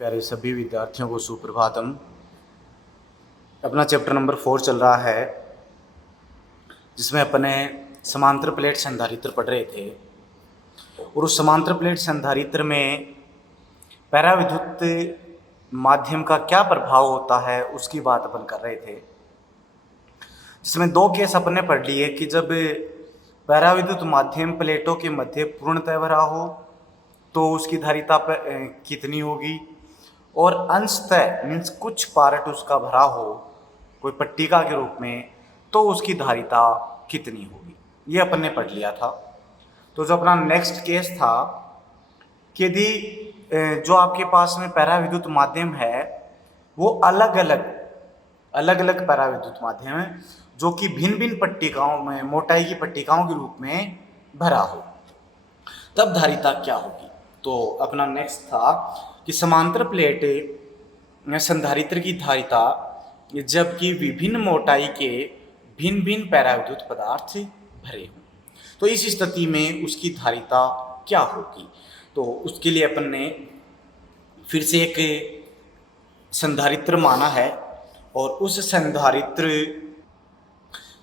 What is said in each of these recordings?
प्यारे सभी विद्यार्थियों को सुप्रभातम। अपना चैप्टर नंबर 4 चल रहा है, जिसमें अपने समांतर प्लेट संधारित्र पढ़ रहे थे। और उस समांतर प्लेट संधारित्र में पैराविद्युत माध्यम का क्या प्रभाव होता है उसकी बात अपन कर रहे थे। जिसमें दो केस अपने पढ़ लिए कि जब पैराविद्युत माध्यम प्लेटों के मध्य पूर्णतः भरा हो तो उसकी धारिता कितनी होगी, और अंशतः मीन्स कुछ पार्ट उसका भरा हो कोई पट्टिका के रूप में तो उसकी धारिता कितनी होगी, ये अपन ने पढ़ लिया था। तो जो अपना नेक्स्ट केस था कि यदि जो आपके पास में पैराविद्युत माध्यम है वो अलग अलग पैराविद्युत माध्यम है जो कि भिन्न भिन्न पट्टिकाओं में मोटाई की पट्टिकाओं के रूप में भरा हो, तब धारिता क्या होगी। तो अपना नेक्स्ट था कि समांतर प्लेट संधारित्र की धारिता जबकि विभिन्न मोटाई के भिन्न भिन्न पैराविद्युत पदार्थ भरे हों तो इस स्थिति में उसकी धारिता क्या होगी। तो उसके लिए अपन ने फिर से एक संधारित्र माना है और उस संधारित्र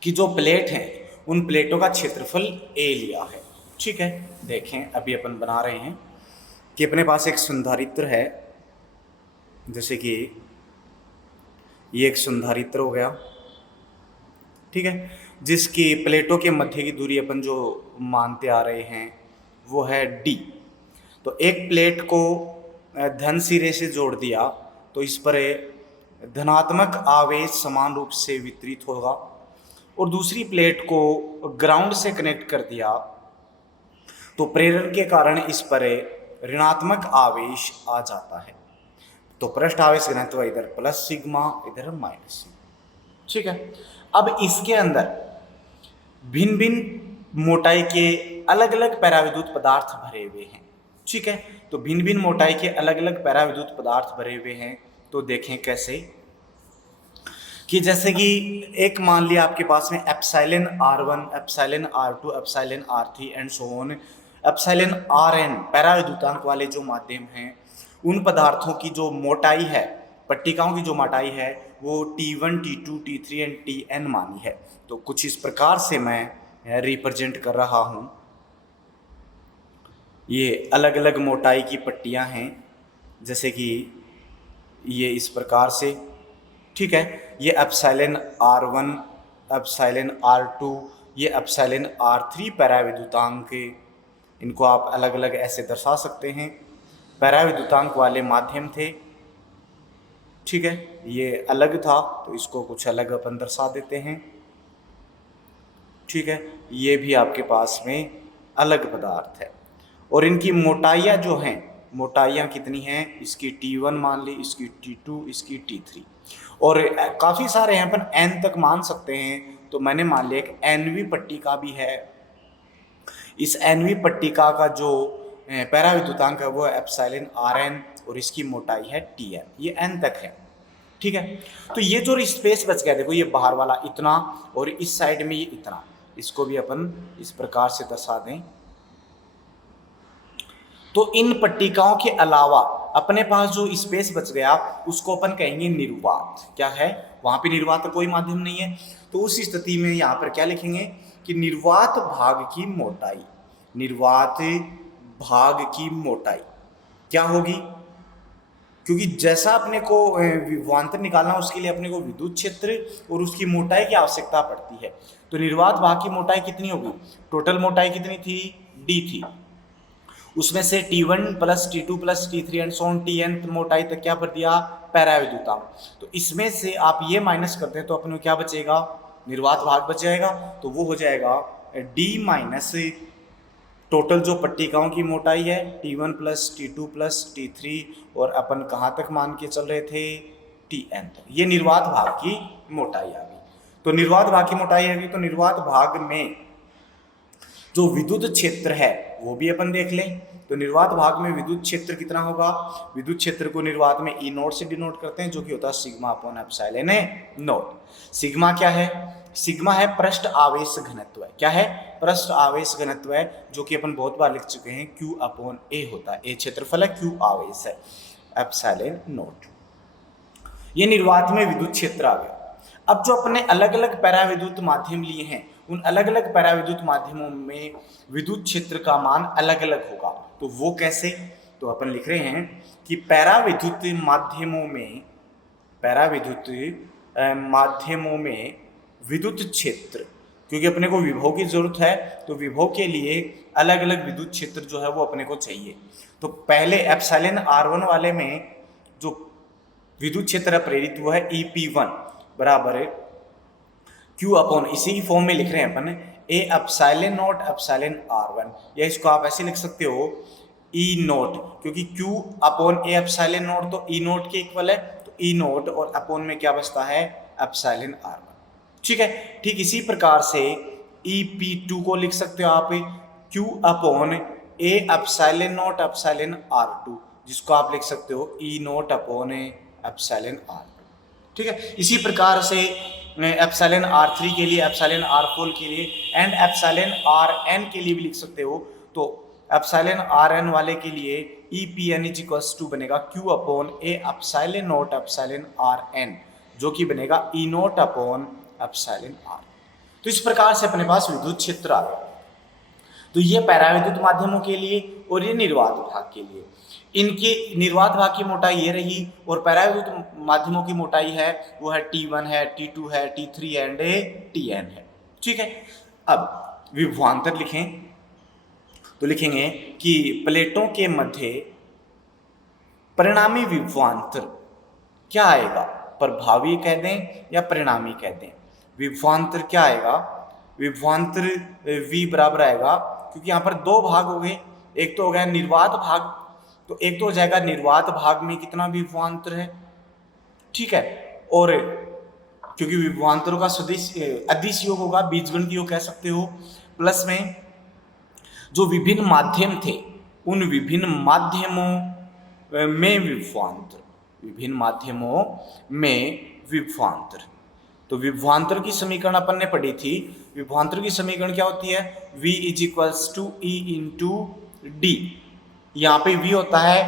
की जो प्लेट है उन प्लेटों का क्षेत्रफल A लिया है। ठीक है, देखें अभी अपन बना रहे हैं कि अपने पास एक संधारित्र है, जैसे कि ये एक संधारित्र हो गया, ठीक है, जिसकी प्लेटों के मध्य की दूरी अपन जो मानते आ रहे हैं वो है D। तो एक प्लेट को धन सिरे से जोड़ दिया तो इस पर धनात्मक आवेश समान रूप से वितरित होगा, और दूसरी प्लेट को ग्राउंड से कनेक्ट कर दिया तो प्रेरण के कारण इस पर ऋणात्मक आवेश आ जाता है। तो पृष्ठ आवेश घनत्व इधर प्लस सिग्मा इधर माइनस सिग्मा। ठीक है, अब इसके अंदर भिन्न भिन्न मोटाई के अलग अलग पैराविद्युत पदार्थ भरे हुए हैं। ठीक है, तो भिन्न भिन्न मोटाई के अलग अलग पैराविद्युत पदार्थ भरे हुए हैं। तो देखें कैसे कि जैसे कि एक मान लिया आपके पास में epsilon R1, epsilon R2, epsilon R3 and so on, epsilon Rn पैराविद्युतांक वाले जो माध्यम हैं उन पदार्थों की जो मोटाई है, पट्टिकाओं की जो मोटाई है वो T1, T2, T3 and Tn मानी है। तो कुछ इस प्रकार से मैं रिप्रेजेंट कर रहा हूँ। ये अलग अलग मोटाई की पट्टियाँ हैं, जैसे कि ये इस प्रकार से। ठीक है, ये एप्सिलॉन R1, एप्सिलॉन R2, ये एप्सिलॉन R3 पैराविद्युतांक, इनको आप अलग अलग ऐसे दर्शा सकते हैं, पैराविद्युतांक वाले माध्यम थे। ठीक है, ये अलग था तो इसको कुछ अलग अपन दर्शा देते हैं। ठीक है, ये भी आपके पास में अलग पदार्थ है और इनकी मोटाइयाँ जो हैं, मोटाइयाँ कितनी हैं, इसकी T1 मान ली, इसकी T2, इसकी T3, और काफ़ी सारे हैं, अपन N तक मान सकते हैं। तो मैंने मान लिया एक NV पट्टिका भी है। इस NV पट्टिका का जो पैराविद्युतांक है वो एप्सिलॉन Rn और इसकी मोटाई है Tn, ये N तक है। ठीक है, तो ये जो स्पेस बच गया, देखो ये बाहर वाला इतना और इस साइड में ये इतना, इसको भी अपन इस प्रकार से दर्शा दें। तो इन पट्टिकाओं के अलावा अपने पास जो स्पेस बच गया उसको अपन कहेंगे निर्वात। क्या है, वहां पे निर्वात का कोई माध्यम नहीं है, तो उस स्थिति में यहाँ पर क्या लिखेंगे कि निर्वात भाग की मोटाई, निर्वात भाग की मोटाई क्या होगी, क्योंकि जैसा अपने को विभवांतर निकालना उसके लिए अपने को विद्युत क्षेत्र और उसकी मोटाई की आवश्यकता पड़ती है। तो निर्वात भाग की मोटाई कितनी होगी, टोटल मोटाई कितनी थी, D थी, उसमें से T1 plus T2 plus T3 and so on Tn मोटाई तक क्या भर दिया, पैराविद्युतांक। तो इसमें से आप ये माइनस करते हैं तो अपने को क्या बचेगा, निर्वात भाग बच जाएगा। तो वो हो जाएगा D माइनस टोटल जो पट्टिकाओं की मोटाई है T1 plus T2 plus T3, और अपन कहाँ तक मान के चल रहे थे, Tn तक। ये निर्वात भाग की मोटाई आ गई। तो निर्वात भाग की मोटाई आ गई, तो निर्वात भाग में जो विद्युत क्षेत्र है वो भी अपन देख लें। तो निर्वात भाग में विद्युत क्षेत्र कितना होगा, विद्युत क्षेत्र को निर्वात में E नोट से डिनोट करते हैं, जो कि होता है sigma upon epsilon note. Sigma क्या है, सिग्मा है पृष्ठ आवेश घनत्व। क्या है, पृष्ठ आवेश घनत्व है, जो कि अपन बहुत बार लिख चुके हैं Q अपॉन A होता है। A क्षेत्रफल है, Q आवेश है। Epsilon not. ये निर्वात में विद्युत क्षेत्र आ गया। अब जो अपने अलग अलग पराविद्युत माध्यम लिए हैं, उन अलग अलग पराविद्युत माध्यमों में विद्युत क्षेत्र का मान अलग अलग होगा। तो वो कैसे? तो अपन लिख रहे हैं कि पराविद्युत माध्यमों में विद्युत क्षेत्र, क्योंकि अपने को विभव की जरूरत है, तो विभव के लिए अलग अलग विद्युत क्षेत्र जो है वो अपने को चाहिए। तो पहले एप्सिलॉन R1 वाले में जो विद्युत क्षेत्र प्रेरित हुआ है EP1 बराबर Q अपॉन, इसी की फॉर्म में लिख रहे हैं अपन A epsilon naught epsilon R1, या इसको आप ऐसे लिख सकते हो E नॉट, क्योंकि Q upon A epsilon naught तो E नॉट के इक्वल है, तो E नॉट और अपॉन में क्या बचता है एप्सिलॉन R1। ठीक है, ठीक इसी प्रकार से EP2 को लिख सकते हो आप Q upon A epsilon naught epsilon R2, जिसको आप लिख सकते हो E not upon epsilon R2। ठीक है, इसी प्रकार से एप्सिलॉन R3 के लिए, एप्सिलॉन R4 के लिए एंड एप्सिलॉन Rn के लिए भी लिख सकते हो। तो एप्सिलॉन Rn वाले के लिए EPn इज इक्वल्स टू बनेगा Q upon A epsilon naught epsilon Rn, जो कि बनेगा E not upon epsilon R। तो इस प्रकार से अपने पास विद्युत क्षेत्र आ गया। तो ये पराविद्युत माध्यमों के लिए और ये निर्वात भाग के लिए। इनके निर्वात भाग की मोटाई ये रही और पराविद्युत माध्यमों की मोटाई है वो है T1 है, T2 है, T3 एंड Tn है। ठीक है, अब विभवांतर लिखें तो लिखेंगे कि प्लेटों के मध्य परिणामी विभवांतर क्या आएगा, प्रभावी कह दें या परिणामी कह दें। विभवांतर क्या आएगा, विभवांतर V बराबर आएगा, क्योंकि यहाँ पर दो भाग हो गए, एक तो हो गया निर्वात भाग, तो एक तो हो जाएगा निर्वात भाग में कितना विभवांतर है। ठीक है, और क्योंकि विभवांतरों का सदिश अदिश योग होगा, बीजगणित योग कह सकते हो, प्लस में जो विभिन्न माध्यम थे उन विभिन्न माध्यमों में विभवांतर, विभिन्न माध्यमों में विभवांतर। तो विभवांतर की समीकरण अपन ने पढ़ी थी। विभवांतर की समीकरण क्या होती है, V is equals to E into D. यहाँ पे V होता है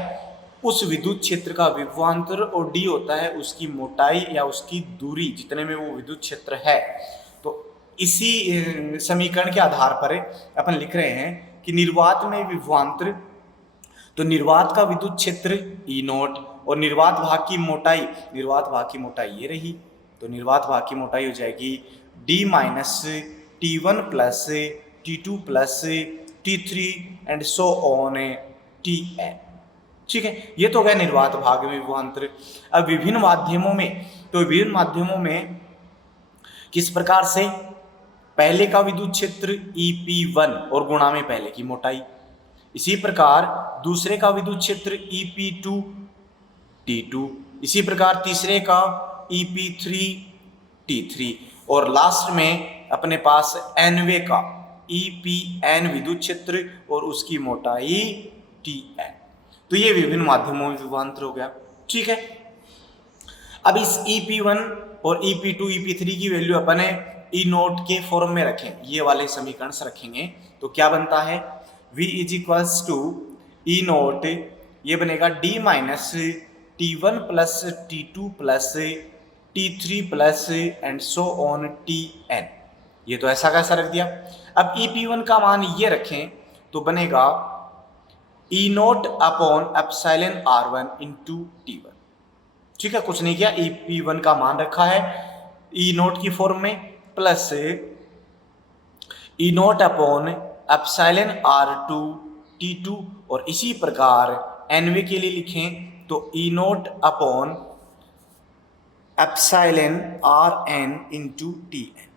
उस विद्युत क्षेत्र का विभवांतर और D होता है उसकी मोटाई या उसकी दूरी, जितने में वो विद्युत क्षेत्र है। तो इसी समीकरण के आधार पर अपन लिख रहे हैं कि निर्वात में विभवांतर, तो निर्वात का विद्युत क्षेत्र E नॉट और निर्वात भाग की मोटाई ये रही। तो निर्वात भाग की मोटाई हो जाएगी D minus T1 plus T2 plus T3 and so on Tn। ठीक है, ये तो गया निर्वात भाग में विभवांतर। अब विभिन्न माध्यमों में, तो विभिन्न माध्यमों में किस प्रकार से, पहले का विद्युत क्षेत्र EP1 और गुणा में पहले की मोटाई, इसी प्रकार दूसरे का विद्युत क्षेत्र EP2 T2, इसी प्रकार तीसरे का EP3 T3 और लास्ट में अपने पास nवे का EPn विद्युत क्षेत्र और उसकी मोटाई Tn। तो ये विभिन्न माध्यमों में विभवांतर हो गया। ठीक है, अब इस EP1 और EP2 EP3 की वैल्यू अपने E नोट के फॉर्म में रखें, ये वाले समीकरण से रखेंगे तो क्या बनता है, V is equals to E naught, ये बनेगा D minus T1 plus T2 plus T3 plus and so on Tn। ये तो ऐसा कैसा रख दिया। अब EP1 का मान ये रखें तो बनेगा E naught upon epsilon R1 into T1। ठीक है, कुछ नहीं किया, EP1 का मान रखा है E नोट की फॉर्म में, plus E naught upon epsilon R2 T2 और इसी प्रकार nवे के लिए लिखें तो E naught upon epsilon Rn into Tn।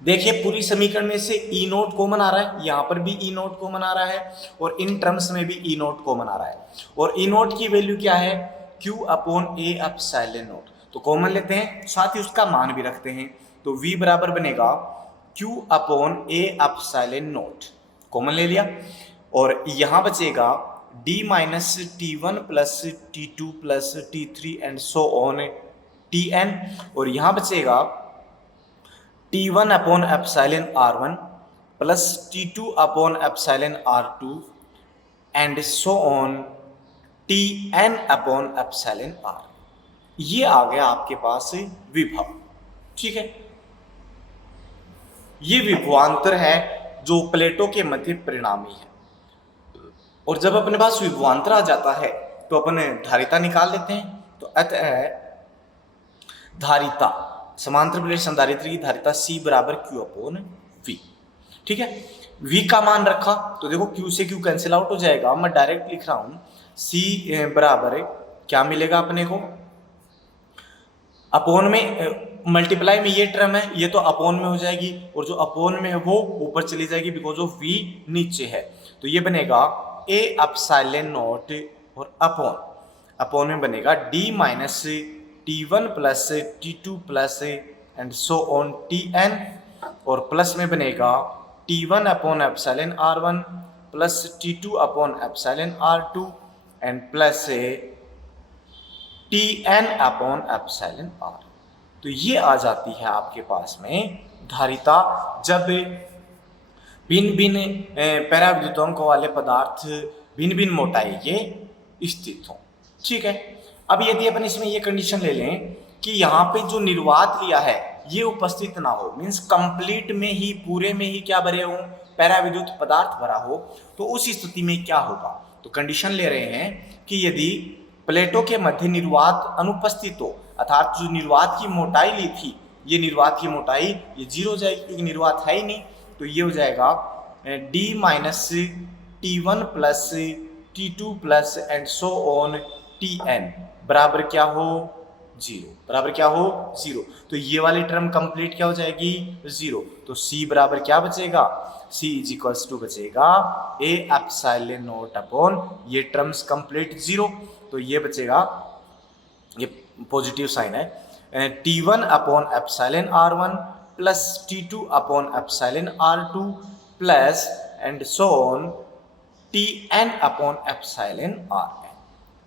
देखिए पूरी समीकरण में से E नोट कॉमन आ रहा है, यहाँ पर भी E नोट कॉमन आ रहा है और इन टर्म्स में भी E नोट कॉमन आ रहा है, और E नोट की वैल्यू क्या है, Q upon A epsilon note. तो कॉमन लेते हैं, साथ ही उसका मान भी रखते हैं, तो V बराबर बनेगा Q upon A epsilon naught, common ले लिया, और यहाँ बचेगा D minus T1 plus T2 plus T3 and so on Tn, और यहाँ बचेगा T1 upon epsilon R1 plus T2 upon epsilon R2 and so on T N upon epsilon R. ये आ गया आपके पास विभव। ठीक है, ये विभवांतर है जो प्लेटों के मध्य परिणामी है। और जब अपने पास विभवांतर आ जाता है तो अपन धारिता निकाल लेते हैं। तो अतः धारिता, समांतर प्लेट संधारित्र की धारिता C बराबर Q अपॉन V। ठीक है, V का मान रखा तो देखो Q से Q कैंसिल आउट हो जाएगा। मैं डायरेक्ट लिख रहा हूं C बराबर क्या मिलेगा अपने को, अपोन में मल्टीप्लाई में ये टर्म है, ये तो अपोन में हो जाएगी और जो अपोन में है वो ऊपर चली जाएगी बिकॉज ऑफ V नीचे है। तो ये बनेगा A एप्सिलॉन नॉट और अपोन में बनेगा D minus T1 plus T2 plus and so on Tn, और प्लस में बनेगा T1 upon epsilon R1 plus T2 upon epsilon R2 and plus Tn upon epsilon R। तो ये आ जाती है आपके पास में धारिता जब भिन्न भिन्न पैराविद्युतांक वाले पदार्थ भिन्न भिन्न मोटाई के स्थित हों। ठीक है, अब यदि अपन इसमें ये कंडीशन ले लें कि यहाँ पे जो निर्वात लिया है ये उपस्थित ना हो, मीन्स कंप्लीट में ही पूरे में ही क्या भरे हो, पैराविद्युत पदार्थ भरा हो, तो उस स्थिति में क्या होगा। तो कंडीशन ले रहे हैं कि यदि प्लेटों के मध्य निर्वात अनुपस्थित हो, अर्थात जो निर्वात की मोटाई ली थी ये निर्वात की मोटाई ये जीरो हो जाएगी क्योंकि निर्वात है ही नहीं। तो ये हो जाएगा D minus T1 plus T2 plus and so on Tn बराबर क्या हो, जीरो, बराबर क्या हो, जीरो। तो ये वाली टर्म कंप्लीट क्या हो जाएगी, जीरो। तो C बराबर क्या बचेगा, C इज इक्वल्स टू बचेगा A एप्सिलॉन नॉट अपॉन ये टर्म्स कंप्लीट जीरो। तो ये बचेगा, ये पॉजिटिव साइन है, T1 upon epsilon R1 plus T2 upon epsilon R2 plus and so on Tn upon epsilon Rn।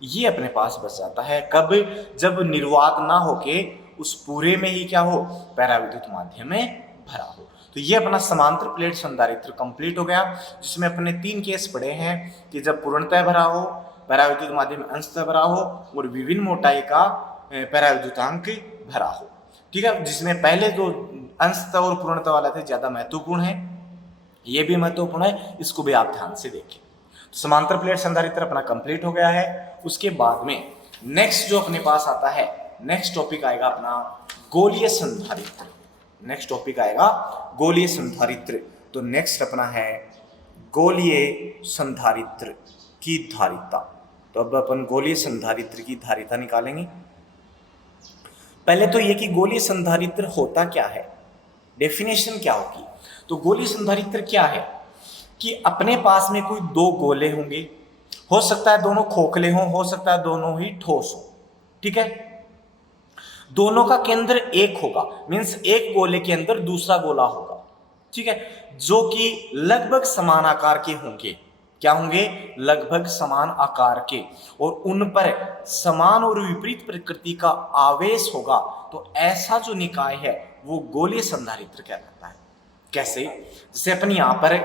ये अपने पास बच जाता है कब, जब निर्वात ना होके उस पूरे में ही क्या हो, पैराविद्युत माध्यम में भरा हो। तो ये अपना समांतर प्लेट संधारित्र कंप्लीट हो गया, जिसमें अपने 3 केस पढ़े हैं कि जब पूर्णतः भरा हो, पैराविद्युत माध्यम अंशतः भरा हो और विभिन्न मोटाई का पैराविद्युतांक भरा हो। ठीक है, जिसमें पहले जो अंशतः और पूर्णतः वाला थे ज्यादा महत्वपूर्ण है, ये भी महत्वपूर्ण है, इसको भी आप ध्यान से देखें। समांतर प्लेट संधारित्र अपना कंप्लीट हो गया है। उसके बाद में नेक्स्ट जो अपने पास आता है, नेक्स्ट टॉपिक आएगा अपना गोलीय संधारित्र। नेक्स्ट टॉपिक आएगा गोलीय संधारित्र। तो नेक्स्ट अपना है गोलीय संधारित्र की धारिता। तो अब अपन गोलीय संधारित्र की धारिता निकालेंगे। पहले तो ये कि गोलीय संधारित्र होता क्या है, डेफिनेशन क्या होगी। तो गोलीय संधारित्र क्या है कि अपने पास में कोई 2 गोले होंगे, हो सकता है दोनों खोखले हों, हो सकता है दोनों ही ठोस हो। ठीक है, दोनों का केंद्र एक होगा, मीन्स एक गोले के अंदर दूसरा गोला होगा। ठीक है, जो कि लगभग समान आकार के होंगे। क्या होंगे, लगभग समान आकार के, और उन पर समान और विपरीत प्रकृति का आवेश होगा। तो ऐसा जो निकाय है वो गोलीय संधारित्र कहलाता है। कैसे, जैसे अपन यहां पर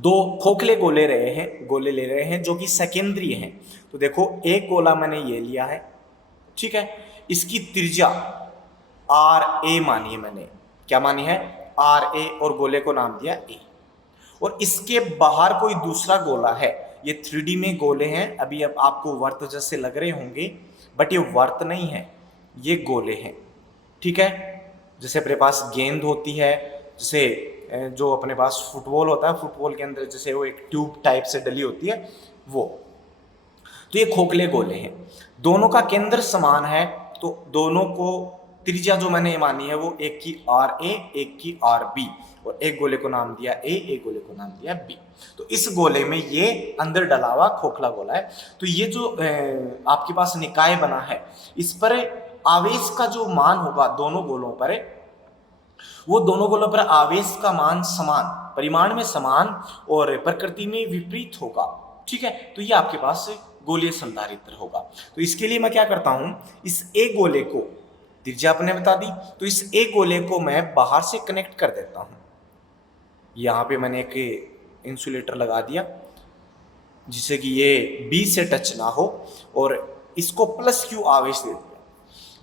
2 खोखले गोले ले रहे हैं जो कि सेकेंद्रीय हैं। तो देखो एक गोला मैंने ये लिया है, ठीक है, इसकी त्रिज्या RA मानी है मैंने, क्या मानी है, RA, और गोले को नाम दिया A। और इसके बाहर कोई दूसरा गोला है, ये 3D में गोले हैं, अभी अब आपको वर्त जैसे लग रहे होंगे, बट ये वर्त नहीं है, ये गोले हैं। ठीक है, जैसे अपने पास गेंद होती है, जैसे जो अपने पास फुटबॉल होता है, फुटबॉल के अंदर जैसे वो एक ट्यूब टाइप से डली होती है वो। तो ये खोखले गोले हैं, दोनों का केंद्र समान है, तो दोनों को त्रिज्या जो मैंने मानी है वो एक की RA एक की RB, और एक गोले को नाम दिया A, एक गोले को नाम दिया B। तो इस गोले में ये अंदर डला हुआ खोखला गोला है। तो ये जो आपके पास निकाय बना है, इस पर आवेश का जो मान होगा दोनों गोलों पर, वो दोनों गोलों पर आवेश का मान समान, परिमाण में समान और प्रकृति में विपरीत होगा। ठीक है, तो ये आपके पास गोलीय संधारित्र होगा। तो इसके लिए मैं क्या करता हूं, इस एक गोले को, त्रिज्या आपने बता दी, तो इस एक गोले को मैं बाहर से कनेक्ट कर देता हूं। यहां पे मैंने एक इंसुलेटर लगा दिया, जिससे कि ये बी से टच ना हो, और इसको प्लस क्यू आवेश दे दिया।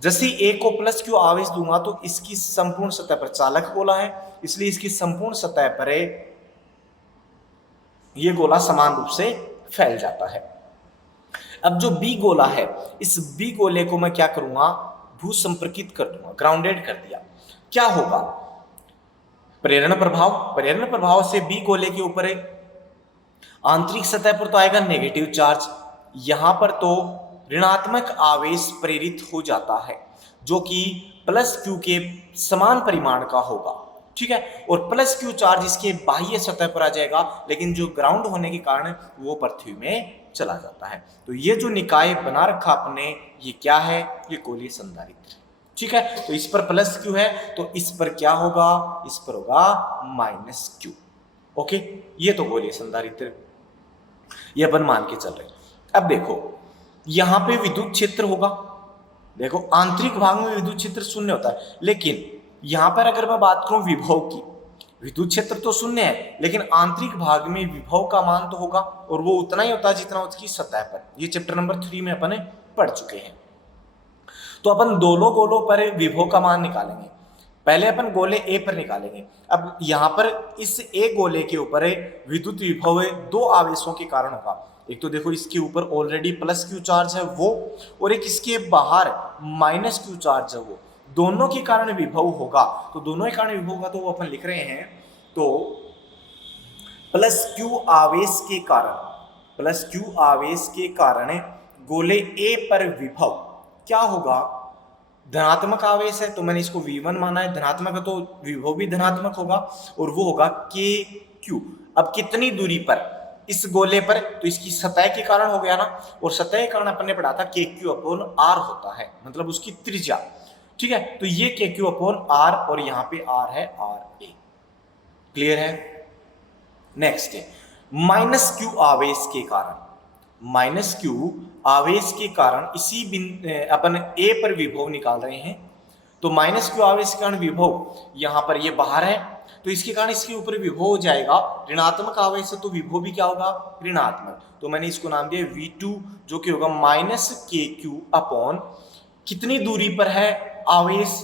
जैसे ही ए को प्लस क्यू आवेश दूंगा तो इसकी संपूर्ण सतह पर चालक गोला है, इसलिए इसकी संपूर्ण सतह पर ये गोला समान रूप से फैल जाता है। अब जो बी गोला है, इस बी गोले को मैं क्या करूंगा, भू संपर्कित कर दूंगा, ग्राउंडेड कर दिया। क्या होगा, प्रेरण प्रभाव से बी गोले के ऊपर आंतरिक सतह पर तो आएगा नेगेटिव चार्ज, यहां पर तो ऋणात्मक आवेश प्रेरित हो जाता है जो कि प्लस क्यू के समान परिमाण का होगा, ठीक है। और प्लस क्यू चार्ज इसके बाह्य सतह पर आ जाएगा, लेकिन जो ग्राउंड होने के कारण वो पृथ्वी में चला जाता है। तो ये जो निकाय बना रखा आपने, ये क्या है, ये गोलीय संधारित्र, ठीक है। तो इस पर प्लस क्यू है, तो इस पर क्या होगा, इस पर होगा माइनस क्यू। ओके, ये तो गोलीय संधारित्र, ये अपन मान के चल रहे हैं। अब देखो यहां पे विद्युत क्षेत्र होगा, देखो आंतरिक भाग में विद्युत क्षेत्र शून्य होता है, लेकिन यहां पर अगर मैं बात करूं विभव की, विद्युत क्षेत्र तो शून्य है, लेकिन आंतरिक भाग में विभव का मान तो होगा, और वो उतना ही होता है जितना उसकी सतह पर। ये चैप्टर नंबर 3 में अपन पढ़ चुके हैं। तो अपन दोनों गोलों पर विभव का मान निकालेंगे। पहले अपन गोले ए पर निकालेंगे। अब यहां पर इस ए गोले के ऊपर विद्युत विभव दो आवेशों के कारण होगा। एक तो देखो इसके ऊपर ऑलरेडी प्लस क्यू चार्ज है वो, और एक इसके बाहर माइनस क्यू चार्ज है वो, दोनों के कारण विभव होगा। तो दोनों के कारण विभव होगा, तो वो अपन लिख रहे हैं, तो प्लस क्यू आवेश के कारण, प्लस क्यू आवेश के कारण गोले ए पर विभव क्या होगा, धनात्मक आवेश है तो मैंने इसको V1 माना है, धनात्मक है तो विभव भी धनात्मक होगा, और वो होगा के क्यू। अब कितनी दूरी पर, इस गोले पर, तो इसकी सतह के कारण हो गया ना, और सतह के कारण अपन ने पढ़ा था के क्यू अपॉन आर होता है, मतलब उसकी त्रिज्या, ठीक है। तो ये के क्यू अपॉन आर, और यहाँ पे आर है आर ए, क्लियर है। नेक्स्ट है माइनस क्यू आवेश के कारण, माइनस क्यू आवेश के कारण इसी अपन ए पर विभव निकाल रहे हैं। तो माइनस क्यू आवेश के कारण विभव यहां पर ये बाहर है, तो इसके कारण इसके ऊपर विभव हो जाएगा, ऋणात्मक आवेश है तो विभव भी क्या होगा, ऋणात्मक। तो मैंने इसको नाम दिया V2, जो कि होगा माइनस के क्यू अपॉन कितनी दूरी पर है आवेश,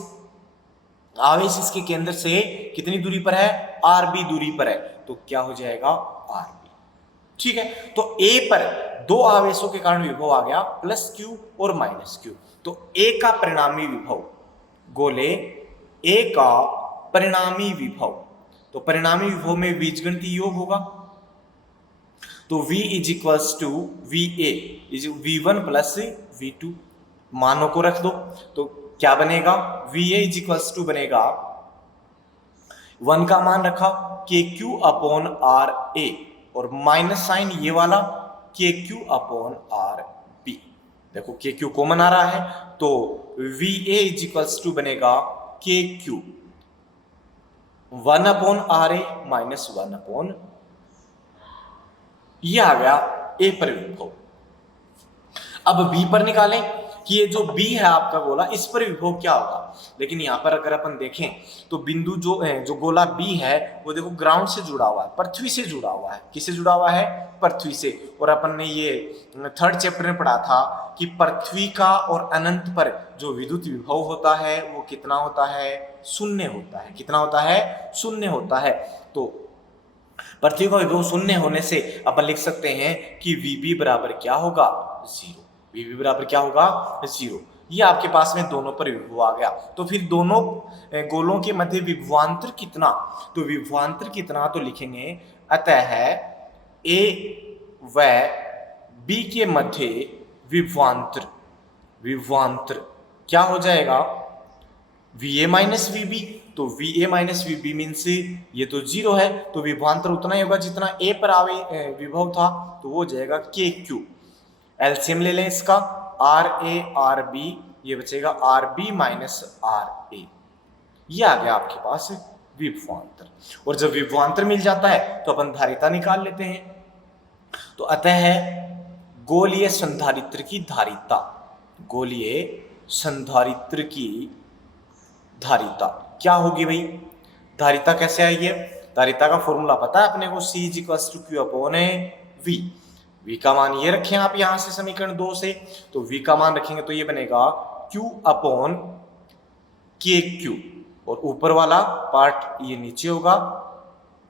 आवेश इसके केंद्र से कितनी दूरी पर है, RB दूरी पर है, तो क्या हो जाएगा RB, ठीक है। तो A पर दो आवेशों के कारण विभव आ गया, प्लस क्यू और माइनस क्यू। तो A का परिणामी विभव, गोले A का परिणामी विभव, तो परिणामी विभव में बीजगणितीय योग होगा, तो V is equals to VA is V1 plus V2, मानों को रख दो, तो क्या बनेगा, VA इज इक्वल्स टू बनेगा 1 का मान रखा के क्यू अपॉन आर ए, और माइनस साइन ये वाला के क्यू अपॉन आर बी। देखो के क्यू कॉमन आ रहा है, तो VA इज इक्वल्स टू बनेगा K Q 1 upon R A minus 1 upon, ये आ गया ए पर विभव। अब बी पर निकालें कि ये जो बी है आपका गोला, इस पर विभव क्या होगा। लेकिन यहाँ पर अगर अपन देखें तो बिंदु जो गोला बी है वो देखो ग्राउंड से जुड़ा हुआ है, पृथ्वी से जुड़ा हुआ है। किससे जुड़ा हुआ है, पृथ्वी से। और अपन ने ये 3rd चैप्टर में पढ़ा था कि पृथ्वी का और अनंत पर जो विद्युत विभव होता है वो कितना होता है, शून्य होता है। कितना होता है, शून्य होता है। तो पृथ्वी का विभव शून्य होने से अपन लिख सकते हैं कि VB बराबर क्या होगा, 0। VB बराबर क्या होगा, 0। ये आपके पास में दोनों पर विभव आ गया। तो फिर दोनों गोलों के मध्य विभवांतर कितना, तो विभवांतर कितना तो लिखेंगे अतः A व B के मध्य विभवांतर, विभवांतर क्या हो जाएगा, VA माइनस VB। तो VA माइनस VB मीन्स ये तो 0 है, तो विभवांतर उतना ही होगा जितना A पर आवे विभव था, तो वो हो जाएगा KQ। एलसीएम ले लें इसका, RA RB, ये बचेगा RB माइनस RA। ये आ गया आपके पास विभवांतर। और जब विभवांतर मिल जाता है तो अपन धारिता निकाल लेते हैं। तो अतः गोलीय संधारित्र की धारिता, गोलीय संधारित्र की धारिता क्या होगी भाई, धारिता कैसे आएगी। धारिता का फॉर्मूला पता है अपने को, C is equals to Q upon V। v का मान ये रखें आप यहां से समीकरण 2 से, तो v का मान रखेंगे तो ये बनेगा q अपॉन के क्यू, और ऊपर वाला पार्ट ये नीचे होगा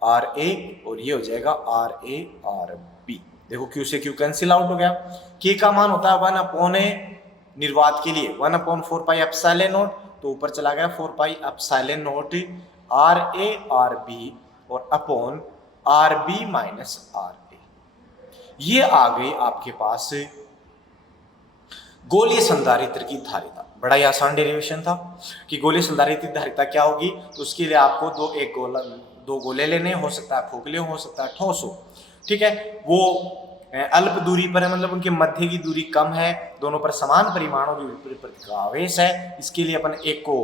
आर ए, और ये हो जाएगा आर ए आर बी। देखो q से q कैंसिल आउट हो गया। k का मान होता है 1 अपॉन ए निर्वात के लिए 1 अपॉन 4 पाई एप्सिलॉन नॉट, तो ऊपर चला गया 4 pi epsilon naught R A R B और upon R B minus R A. ये आ गई आपके पास गोलीय संधारित्र की धारिता। बड़ा ही आसान डेरिवेशन था कि गोलीय संधारित्र की धारिता क्या होगी। तो उसके लिए आपको दो गोले लेने, हो सकता है खोखले हो सकता है ठोस हो, ठीक है। वो अल्प दूरी पर है, मतलब उनके मध्य की दूरी कम है, दोनों पर समान परिमाण और विपरीत आवेश है। इसके लिए अपन एक को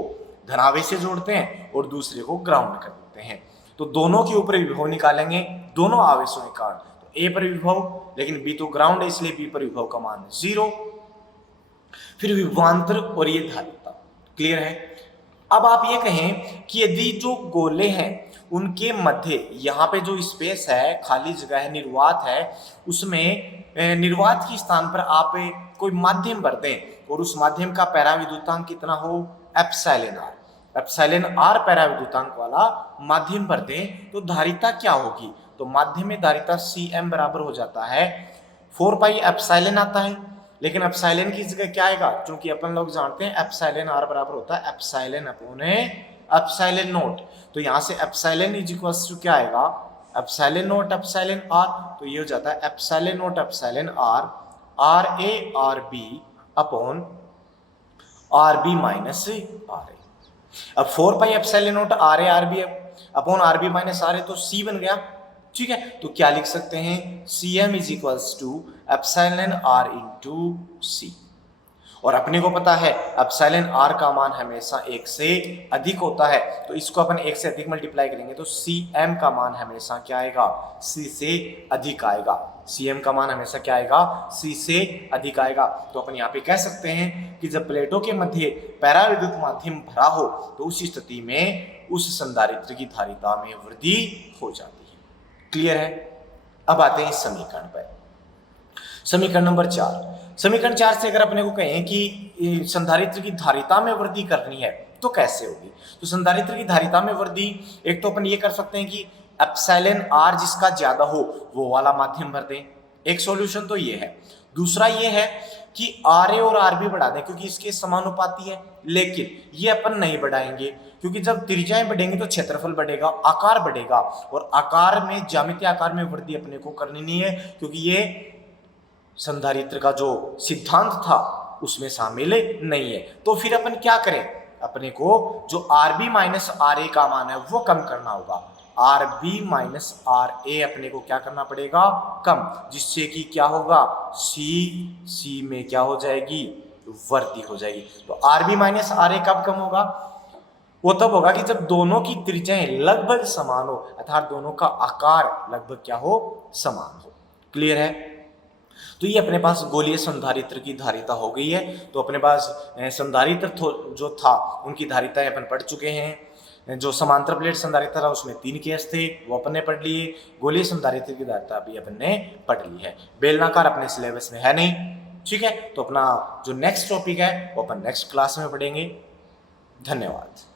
धनावेश से जोड़ते हैं और दूसरे को ग्राउंड कर देते हैं। तो दोनों के ऊपर विभव निकालेंगे, दोनों आवेशों के कारण। तो ए पर विभव, लेकिन बी तो ग्राउंड है इसलिए बी पर विभव का मान 0। फिर विभवांतर और ये धारिता। क्लियर है। अब आप ये कहें कि यदि जो गोले हैं उनके मध्य यहाँ पे जो स्पेस है, खाली जगह है, निर्वात है, उसमें निर्वात के स्थान पर आप कोई माध्यम भर दें और उस माध्यम का पैराविद्युतांक कितना हो, एप्सिलॉन आर। एप्सिलॉन आर पैराविद्युतांक वाला माध्यम भर दें तो धारिता क्या होगी। तो माध्यम में धारिता Cm बराबर हो जाता है 4 पाई एप्सिलॉन आता है, लेकिन एप्सिलॉन की जगह क्या आएगा, क्योंकि अपन लोग जानते हैं एप्सिलॉन आर बराबर होता है एप्सिलॉन अपॉन एप्सिलॉन नॉट। तो यहाँ से एप्सिलॉन इज इक्वल्स टू क्या आएगा, एप्सिलॉन नॉट एप्सिलॉन आर। तो ये हो जाता है epsilon naught epsilon R R A R B upon R B minus R A. अब 4 pi epsilon naught R A R B upon R B minus R A, तो C बन गया, ठीक है। तो क्या लिख सकते हैं, Cm is equals to epsilon R into C. और अपने को पता है एप्सिलॉन आर का मान हमेशा 1 से अधिक होता है, तो इसको अपन 1 से अधिक मल्टीप्लाई करेंगे तो Cm का मान हमेशा क्या आएगा, C से अधिक आएगा। Cm का मान हमेशा क्या आएगा, C से अधिक आएगा। तो अपन यहाँ पे कह सकते हैं कि जब प्लेटों के मध्य पैराविद्युत माध्यम भरा हो तो उस स्थिति में उस संधारित्र की धारिता में वृद्धि हो जाती है। क्लियर है। अब आते हैं इस समीकरण पर। समीकरण नंबर 4। समीकरण 4 से अगर अपने को कहें कि संधारित्र की धारिता में वृद्धि करनी है तो कैसे होगी। तो संधारित्र की धारिता में वृद्धि, एक तो अपन ये कर सकते हैं कि एप्सिलॉन आर जिसका ज्यादा हो वो वाला माध्यम भर दें, एक सॉल्यूशन तो ये है। दूसरा ये है कि आर ए और आर बी बढ़ा दें क्योंकि इसके समानुपाती है, लेकिन ये अपन नहीं बढ़ाएंगे क्योंकि जब त्रिज्याएं बढ़ेंगी तो क्षेत्रफल बढ़ेगा, आकार बढ़ेगा, और आकार में, ज्यामितीय आकार में वृद्धि अपने को करनी नहीं है क्योंकि ये संधारित्र का जो सिद्धांत था उसमें शामिल नहीं है। तो फिर अपन क्या करें, अपने को जो आर बी माइनस आर ए का मान है वो कम करना होगा। आर बी माइनस आर ए अपने को क्या करना पड़ेगा, कम, जिससे कि क्या होगा, सी में क्या हो जाएगी, वृद्धि हो जाएगी। तो आर बी माइनस आर ए कब कम होगा, वो तब होगा कि जब दोनों की त्रिज्याएं लगभग समान हो, अर्थात दोनों का आकार लगभग क्या हो, समान हो। क्लियर है। तो ये अपने पास गोलीय संधारित्र की धारिता हो गई है। तो अपने पास संधारित्र जो था उनकी धारिताएं अपन पढ़ चुके हैं। जो समांतर प्लेट संधारित्र था उसमें 3 केस थे, वो अपन ने पढ़ लिए। गोलीय संधारित्र की धारिता भी अपन ने पढ़ ली है। बेलनाकार अपने सिलेबस में है नहीं, ठीक है। तो अपना जो नेक्स्ट टॉपिक है वो अपन नेक्स्ट क्लास में पढ़ेंगे। धन्यवाद।